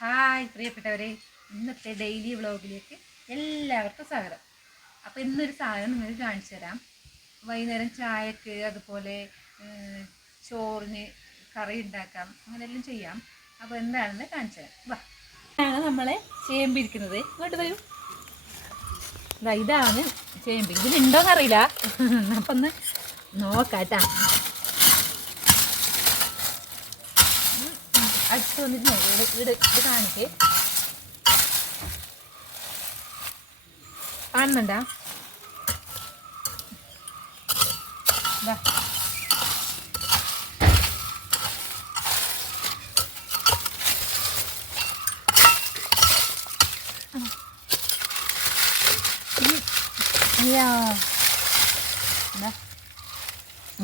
Hi പ്രിയപ്പെട്ടവരെ, ഇന്നത്തെ daily വ്ളോഗിലേക്ക് എല്ലാവർക്കും സ്വാഗതം. അപ്പോൾ ഇന്നൊരു സാധനം നിങ്ങൾക്ക് കാണിച്ചു തരാം. വൈകുന്നേരം ചായക്ക് അതുപോലെ ചോറിന് കറി ഉണ്ടാക്കാം, അങ്ങനെയെല്ലാം ചെയ്യാം. അപ്പോൾ എന്താണെന്ന് കാണിച്ചു തരാം. വാ, ഇതാണ് നമ്മളെ ചേമ്പിരിക്കുന്നത്. ഇങ്ങോട്ട് വരൂ. ഇതാണ് ചേമ്പ്. ഇതിലുണ്ടോയെന്നറിയില്ല, അപ്പം ഒന്ന് നോക്കാട്ടാ. അടുത്ത് വന്നിട്ട് ഇത് കാണിക്ക്. കാണുന്നുണ്ടാ?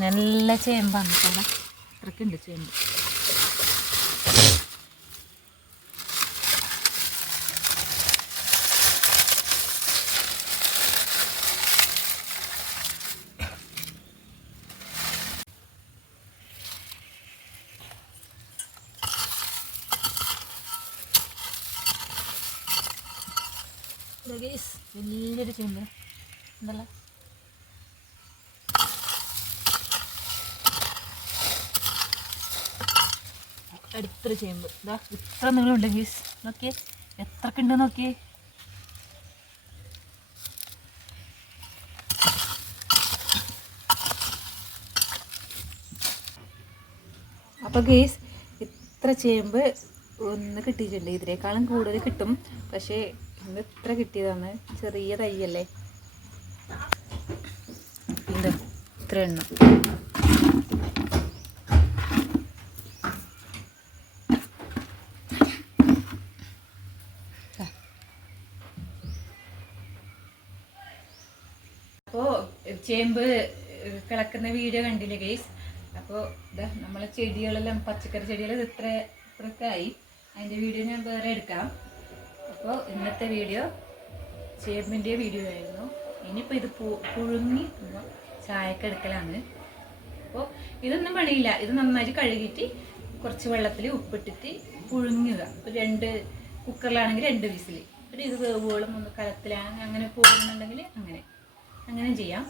നല്ല ചേമ്പാണ് കേട്ടോ. അത്രക്കുണ്ട് ചേമ്പ്. വലിയൊരു ചേമ്പ് ഉണ്ടല്ലോ. അടുത്തൊരു ചേമ്പ് ഇതാ, ഇത്ര നീളമുണ്ട് ഗീസ്. നോക്കിയേ എത്രക്കുണ്ട് നോക്കിയേ. അപ്പോൾ ഗീസ് ഇത്ര ചേമ്പ് ഒന്ന് കിട്ടിയിട്ടുണ്ട്. ഇതിനേക്കാളും കൂടുതൽ കിട്ടും, പക്ഷേ ഇന്ന് ഇത്ര കിട്ടിയതാണ്. ചെറിയ തൈയല്ലേ, ഇത് ഇത്ര എണ്ണം. അപ്പോൾ ചേമ്പ് കിളക്കുന്ന വീഡിയോ കണ്ടില്ലേ ഗൈസ്? അപ്പോൾ ഇതാ നമ്മളെ ചെടികളെല്ലാം, പച്ചക്കറി ചെടികൾ ഇത്രയൊക്കെ ആയി. അതിൻ്റെ വീഡിയോ ഞാൻ വേറെ എടുക്കാം. അപ്പോൾ ഇന്നത്തെ വീഡിയോ ചേമ്പിൻ്റെ വീഡിയോ ആയിരുന്നു. ഇനിയിപ്പോൾ ഇത് പുഴുങ്ങി ചായക്ക് എടുക്കലാണ്. അപ്പോൾ ഇതൊന്നും പണിയില്ല. ഇത് നന്നായിട്ട് കഴുകിയിട്ട് കുറച്ച് വെള്ളത്തിൽ ഉപ്പിട്ടിട്ട് പുഴുങ്ങുക. ഒരു 2 കുക്കറിലാണെങ്കിൽ 2 വിസിൽ. ഒരു ഇത് വേവുകളും ഒന്ന് കലത്തിലാണ് അങ്ങനെ പോകുന്നുണ്ടെങ്കിൽ അങ്ങനെ ചെയ്യാം.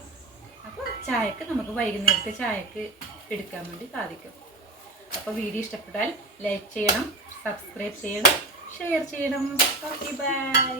അപ്പോൾ ചായക്ക് നമുക്ക് വൈകുന്നേരത്തെ ചായക്ക് എടുക്കാൻ വേണ്ടി സാധിക്കും. അപ്പോൾ വീഡിയോ ഇഷ്ടപ്പെട്ടാൽ ലൈക്ക് ചെയ്യണം, സബ്സ്ക്രൈബ് ചെയ്യണം, ഷെയർ ചെയ്യണം. Okay, by.